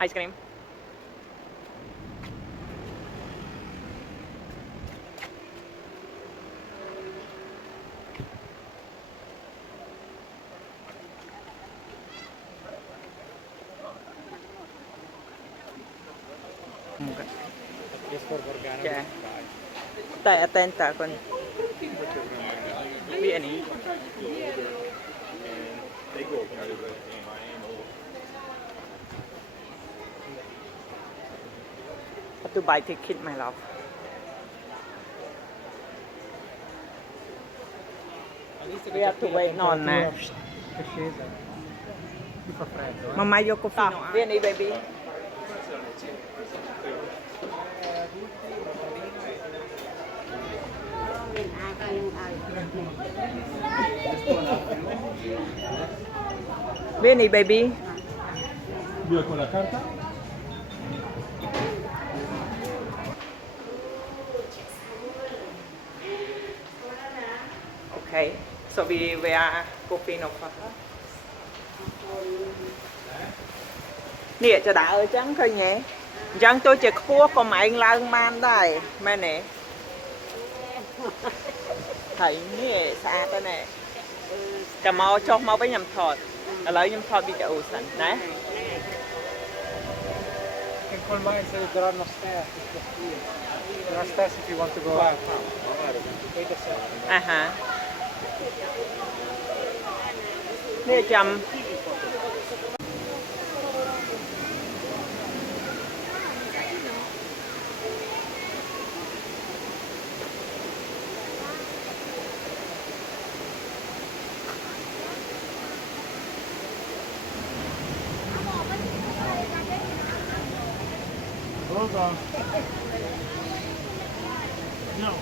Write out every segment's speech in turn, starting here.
Ice cream. Dạ. Tại atenta con biết này. Have to buy ticket, my love. We have to wait on na. Mamma io confino. Vieni baby. Vieni baby. Via con la carta. Okay, so we are confino for her. Nè cho đã ơi trắng thôi nhé. Chẳng tôi chỉ khua còn mà anh lang man đây. Mẹ nè. Thấy nè xa tới nè. Chà mau cho mau với nhầm thọt. Ở lấy nhầm thọt bị chả ủ sẵn. Nè. Che col mai se there are no stairs. There are stairs if you want to go up. Hả. Nè chầm. Hold on. No.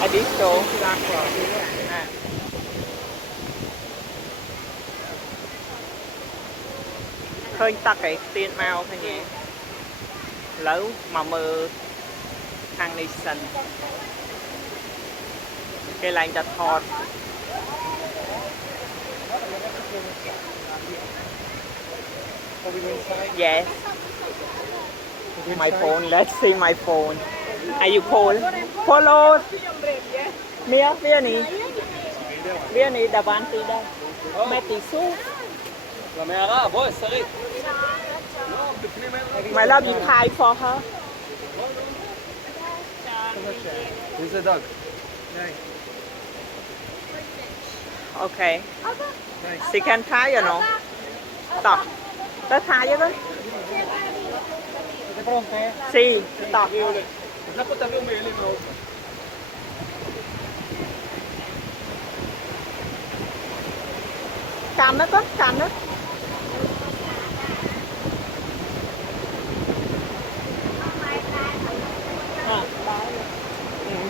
Additional. Khơi ta cái tiền màu thôi nhỉ. Lâu mà mơ hàng này sân. Cái lạnh chặt thọt. Yes. My phone. Let's see my phone. Are you Paul? Polo. Mia, vieni davanti dai. Metti su. La mera, voi sarete. My love, you pie for her. Who's the dog? Okay. She can tie or no? Stop. Let's tie it. Siete pronte? Sì, stop. La potevo avere lì, no? Cầm nó có, cầm nó.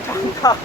Cầm thôi.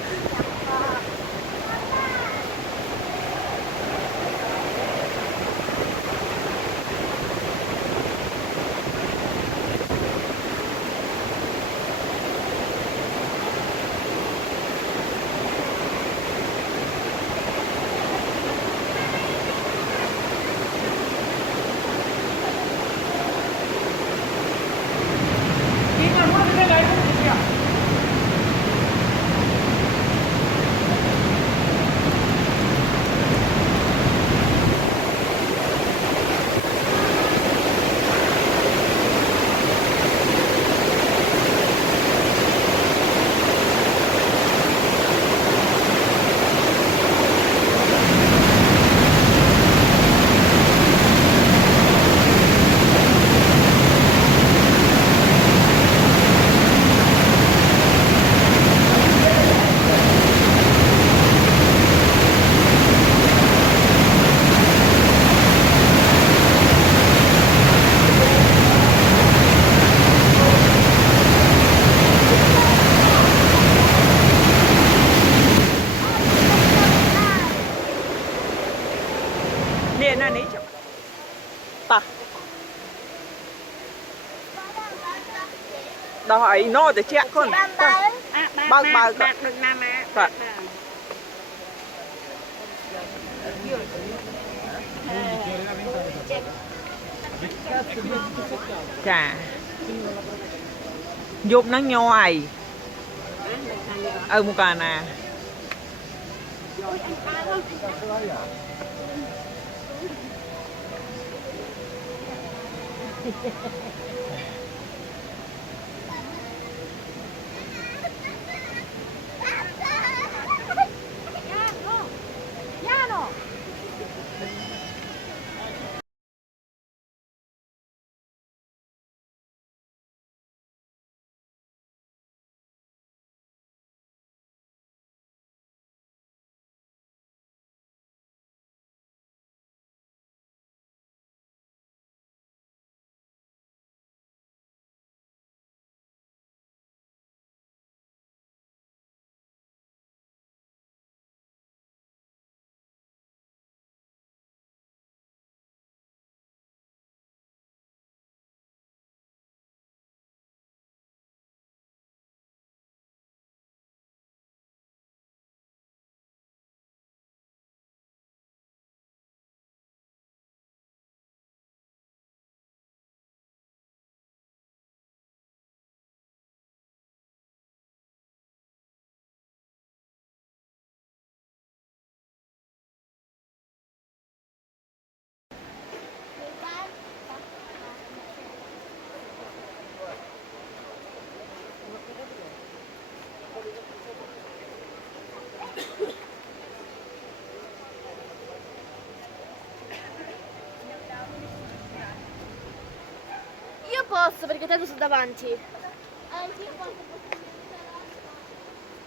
ដោះអីណោតែជាក់ខ្លួន បើដូចណាម៉ា បាទ ចាយប់ហ្នឹងញ័រអីមកកាលណា Io posso perché tanto sono davanti.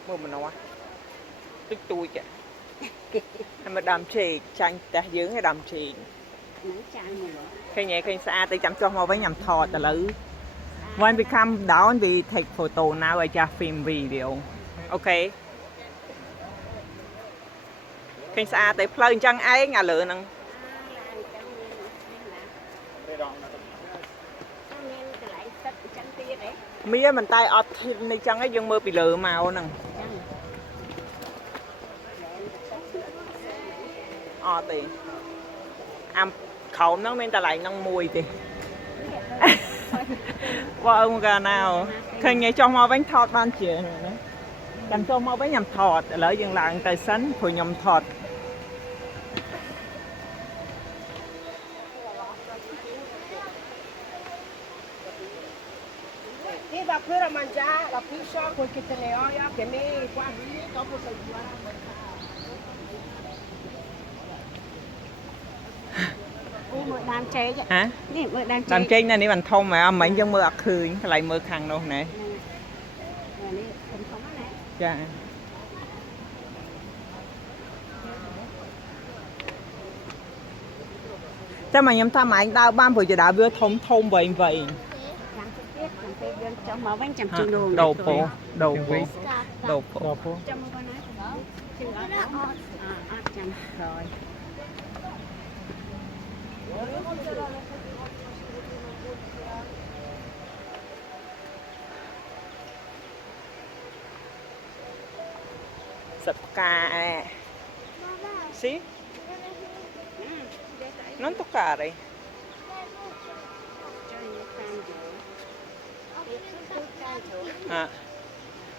មើលម្នាស់តិចតួចហើយមកដាំជែកចាញ់ផ្ទះយើងឲ្យដាំជែក Nắng chán nữa. ឃើញស្អាតទៅចាំចុះមកវិញខ្ញុំថតឥឡូវ when we come down we take photo now I just film video អូខេឃើញស្អាតទៅផ្លូវអញ្ចឹងឯងអាលើហ្នឹង មានមិនតែអត់ធិននេះចឹងឯងយើងមើលពីលើមកហ្នឹងអត់ទេអាំក្រោមហ្នឹងមានតែឡៃហ្នឹងមួយទេបើមកកាលណាឃើញឯងចុះមកវិញថតបានជាណាចាំចុះមកវិញខ្ញុំថតឥឡូវយើងឡើងទៅសិនព្រោះខ្ញុំថត Chi va pure a mangiare la pizza quel che te ne ho io che mi qua lì dopo sei guarda. Đi mượn đám cháy chứ. ហ៎ Đi mượn đám តាម cháy. ចេញនៅនេះមិនធំហ្មងអមិញយើងមើលអត់ឃើញកន្លែងមើលខាងនោះណែ Rồi đi không không á này. ចាតែមកខ្ញុំថាម៉ែឯងដើរបានព្រោះជាដើរវាធំធំវែងវែង Chẳng chút biết, chẳng biết dân cho máu bánh chầm chừng đồ. ដូពោដូពោ Dopo. ដូពោ Chầm một con nói đó. Chừng đó. Chầm rồi. សត្វផ្កាស៊ីនោះតុកាអី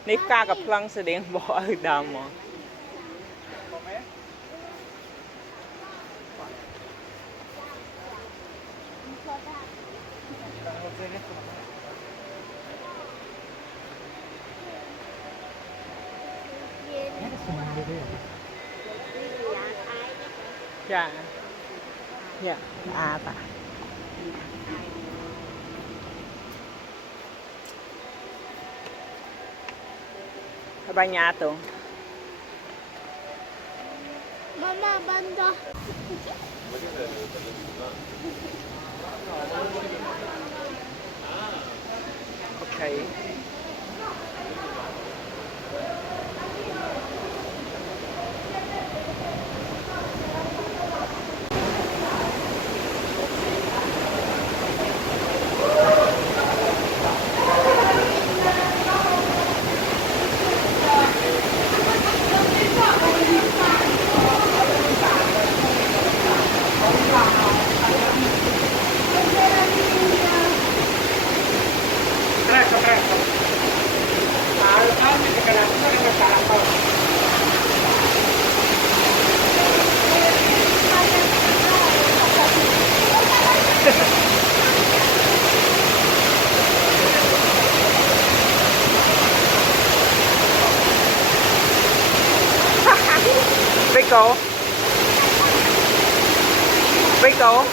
នេះផ្កាកំ plăng ស្តៀងបោះឲ្យដើមមក ចាយ៉ាអាតា bagnato Mamma banda. ok Rico. Rico.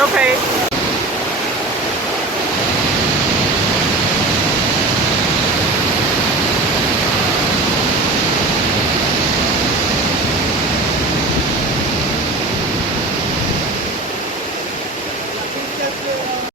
Okay.